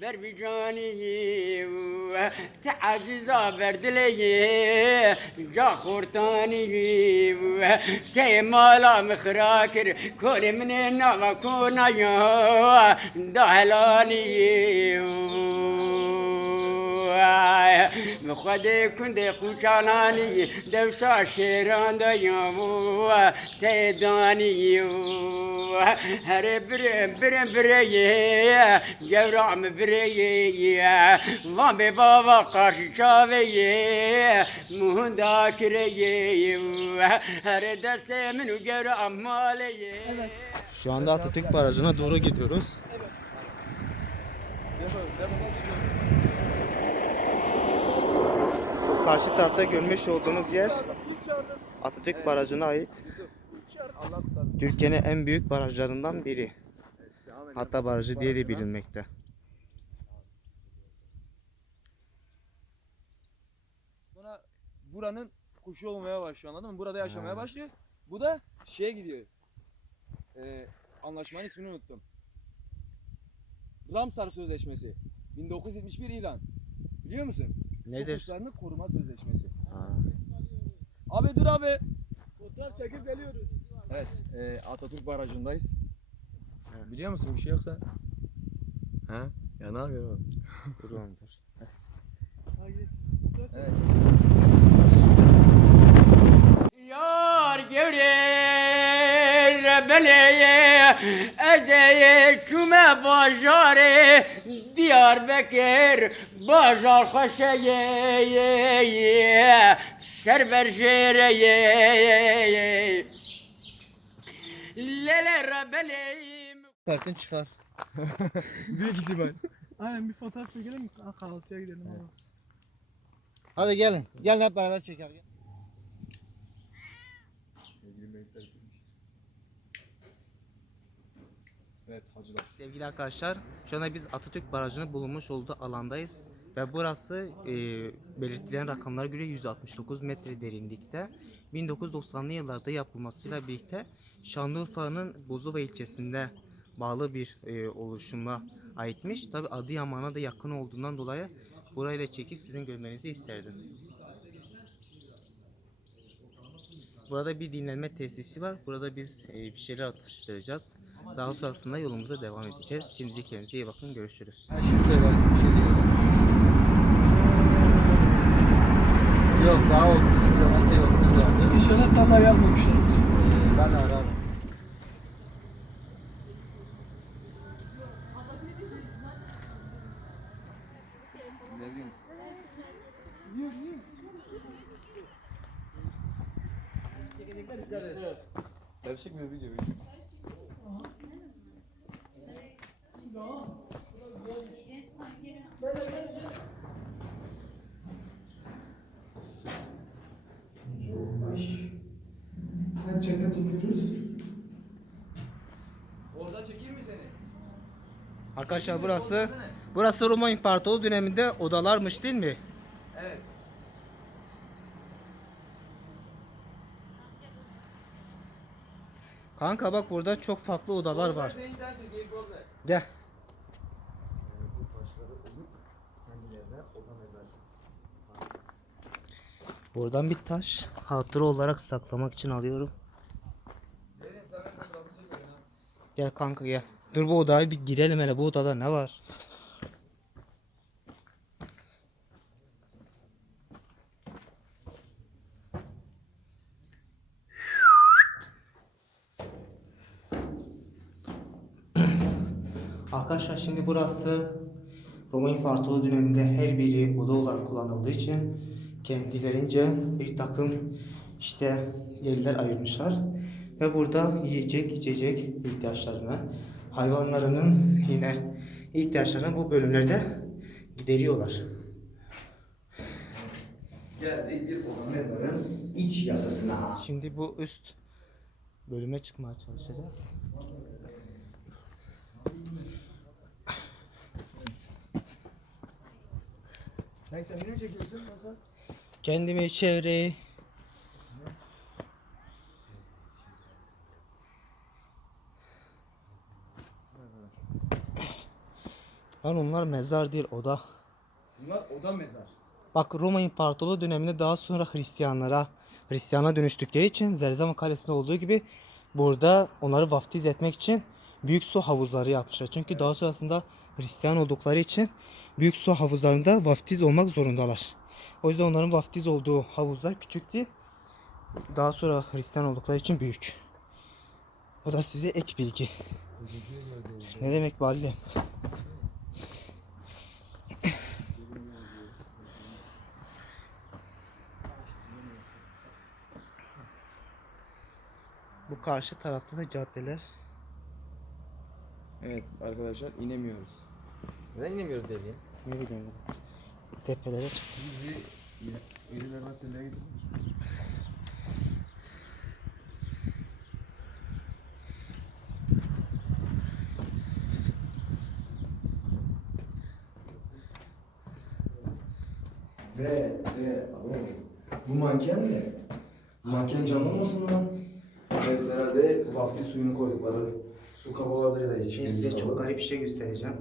بر بیجانی و تا عزیزا بر دلی جا خورتانی و تا مالا مخرا کر کل من نام کونا یا دهلانی و خود کند خوشانانی دوشا شیران دیام و تا دانی و her bir bir bireyi gevram bireyi lan be baba karşı çaveyi muhunda kireyi her dersemin gevram maleyi Evet. Şu anda Atatürk Barajı'na doğru gidiyoruz. Karşı tarafta görmüş olduğunuz yer Atatürk Barajı'na ait. Türkiye'nin en büyük barajlarından biri. Hatta barajı diye de bilinmekte. Sonra buranın kuşu olmaya başlıyor anladın mı? Burada yaşamaya başlıyor. Bu da şeye gidiyor. Ee, anlaşmanın ismini unuttum. Ramsar Sözleşmesi. 1971 ilan. Biliyor musun? Su Nedir? kuşlarını koruma sözleşmesi. Ha. Abi dur abi. Fotoğraf çekip geliyoruz. Evet, e, Atatürk Barajı'ndayız. Biliyor musun bir şey yoksa? Ha? Ya ne yapıyorsun? Dur oğlum, dur. Evet. Yar gevre beleye Eceye çüme bajare Diyarbakır Bajar haşeye Serber şereye Lele rebeleyim Fertin çıkar. Büyük ihtimal. Aynen bir fotoğraf çekelim. Ha, kahvaltıya gidelim. ama. Hadi gelin. Gelin hep beraber çekelim. Evet hacılar. Sevgili arkadaşlar, şu anda biz Atatürk Barajı'nın bulunmuş olduğu alandayız. Ve burası e, belirtilen rakamlara göre 169 metre derinlikte. 1990'lı yıllarda yapılmasıyla birlikte Şanlıurfa'nın Bozova ilçesinde bağlı bir e, oluşuma aitmiş. Tabi Adıyaman'a da yakın olduğundan dolayı burayı da çekip sizin görmenizi isterdim. Burada bir dinlenme tesisi var. Burada biz e, bir şeyler atıştıracağız. Daha sonrasında yolumuza devam edeceğiz. Şimdilik kendinize iyi bakın. Görüşürüz. Şimdi söyle şey. Yok daha 33 kilometre yolumuz vardı. İnşallah tanlar yazmamışlar. Ee, ben ararım. Ne bileyim. Sen çekmiyor videoyu. Çeke çekiyoruz. Orada çekeyim mi seni? Arkadaşlar burası burası Roma İmparatorluğu döneminde odalarmış değil mi? Evet. Kanka bak burada çok farklı odalar var. Gel. Buradan bir taş hatıra olarak saklamak için alıyorum. Gel kanka gel. Dur bu odaya bir girelim hele bu odada ne var? Arkadaşlar şimdi burası Roma İmparatorluğu döneminde her biri oda olarak kullanıldığı için kendilerince bir takım işte yerler ayırmışlar. Ve burada yiyecek, içecek ihtiyaçlarını, hayvanlarının yine ihtiyaçlarını bu bölümlerde gideriyorlar. Geldik bir oda mezarın iç yarısına. Şimdi bu üst bölüme çıkmaya çalışacağız. Kendimi, çevreyi Lan onlar mezar değil oda. Bunlar oda mezar. Bak Roma İmparatorluğu döneminde daha sonra Hristiyanlara Hristiyana dönüştükleri için Zerzama Kalesi'nde olduğu gibi burada onları vaftiz etmek için büyük su havuzları yapmışlar. Çünkü daha sonrasında Hristiyan oldukları için büyük su havuzlarında vaftiz olmak zorundalar. O yüzden onların vaftiz olduğu havuzlar küçüktü. Daha sonra Hristiyan oldukları için büyük. Bu da size ek bilgi. Ne demek valide? Bu karşı tarafta da caddeler. Evet arkadaşlar inemiyoruz. Neden inemiyoruz deliye? Ne bileyim ben. Tepelere çık. Bizi ölüler hatırlaya getirmiş. Ve ve bu manken ne? Manken canlı olmasın lan? Evet herhalde vaftiz suyunu su kabı olabilir ya da hiç. Şimdi size çok garip bir şey göstereceğim.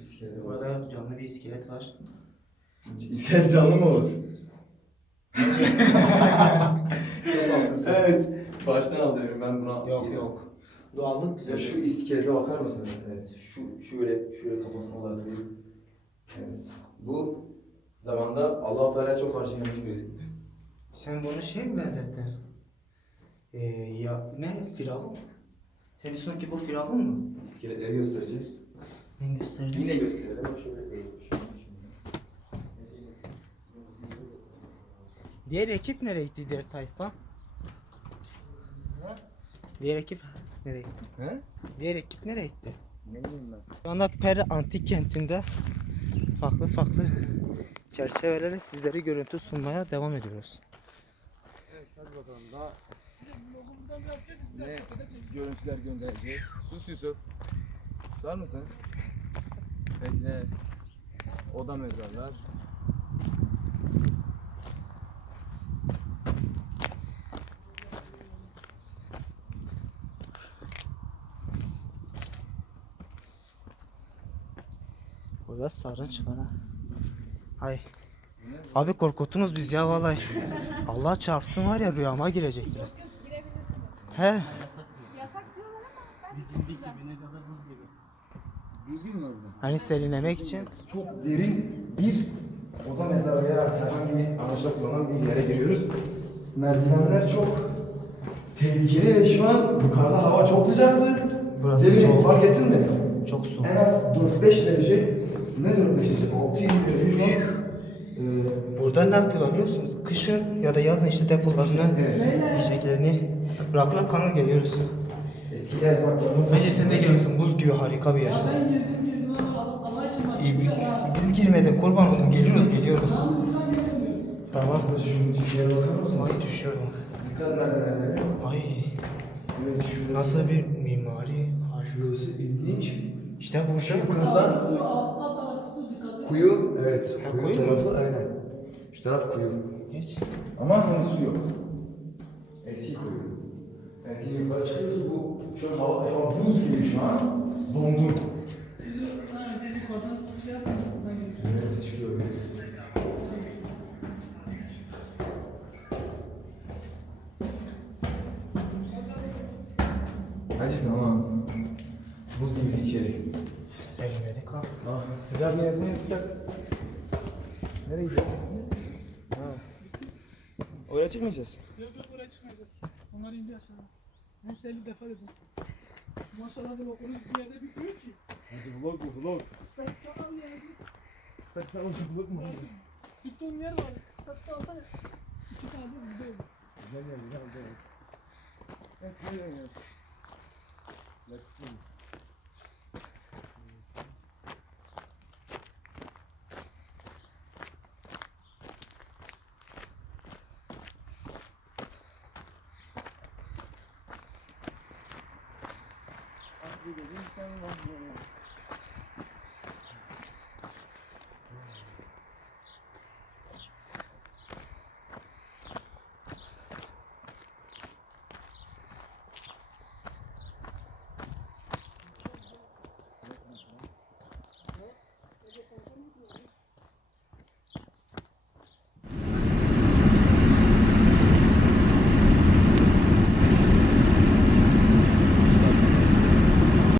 İskelet var. Burada canlı bir iskelet var. İskelet canlı mı olur? evet. Baştan alıyorum ben buna. Yok yok. Doğallık Ya güzel. şu iskelete bakar mısın? Evet. Şu şöyle şöyle kafasına olarak değil. Evet. Bu zamanda Allah Teala çok karşı gelmiş birisi. Sen bunu şey mi benzettin? Ee, ya ne? Firavun? Sen diyorsun ki bu Firavun mu? İskeletleri göstereceğiz. Ben gösterdim. Yine gösterelim. Diğer ekip nereye gitti diğer tayfa? Diğer ekip nereye gitti? He? Diğer ekip nereye gitti? Ne bileyim ben. Şu anda Peri Antik Kenti'nde farklı farklı çerçevelerle sizlere görüntü sunmaya devam ediyoruz. Evet hadi bakalım daha ne görüntüler göndereceğiz. Sus Yusuf. Susar mısın? Bekle. Oda mezarlar. Burada sarınç var ha. Ay. Abi korkuttunuz biz ya vallahi. Allah çarpsın var ya rüyama girecektiniz. He. Düzgün mü orada? Hani serinlemek için Çok derin bir oda mezarı veya herhangi bir amaçla kullanılan bir yere giriyoruz. Merdivenler çok tehlikeli ve şu an yukarıda hava çok sıcaktı. Burası Demin soğuk. fark ettin mi? çok soğuk. En az 4-5 derece, ne 4-5 derece? 6-7 derece şu an. Ee, Burada ne yapıyorlar biliyor musunuz? Kışın ya da yazın işte depolarını, Evet. yiyeceklerini bırakıyorlar kanka geliyoruz. eski erzaklarımız Bence sen de geliyorsun buz gibi harika bir yer. Ben girdim girdim ama Allah için. İyi, biz girmedik kurban oldum geliyoruz geliyoruz. Tamam. Şu şu yere bakar mısınız? Ay düşüyorum. Dikkat. Ay Evet şurası. nasıl bir mimari? Ay, Şurası ilginç. İşte burada. Yukarıdan kuyu, evet Ha, kuyu, kuyu mu? tarafı aynen. Şu taraf kuyu. Geç. Ama hani su yok. Eski kuyu. Evet yine yukarı çıkıyoruz. Bu şu an hava, şu an buz gibi şu an. Dondum. Evet çıkıyoruz. Hadi tamam. Buz gibi içeri. Serinledik ha. Ah, sıcak mı yazın sıcak. Nereye gidiyoruz? Ha. Oraya çıkmayacağız. Yok yok buraya çıkmayacağız. Onlar indi aşağı. 150 defa dedim. Maşallah bak onun bir yerde bitmiyor ki. Hadi vlog bu vlog. Saksı al yani. Saksı alıcı vlog mu? Tuttuğum yer var. Saksı alsana. İki tane de bizde yok. Güzel yer güzel güzel. Evet güzel yer. Yakışıyor. Abi dedim sen var.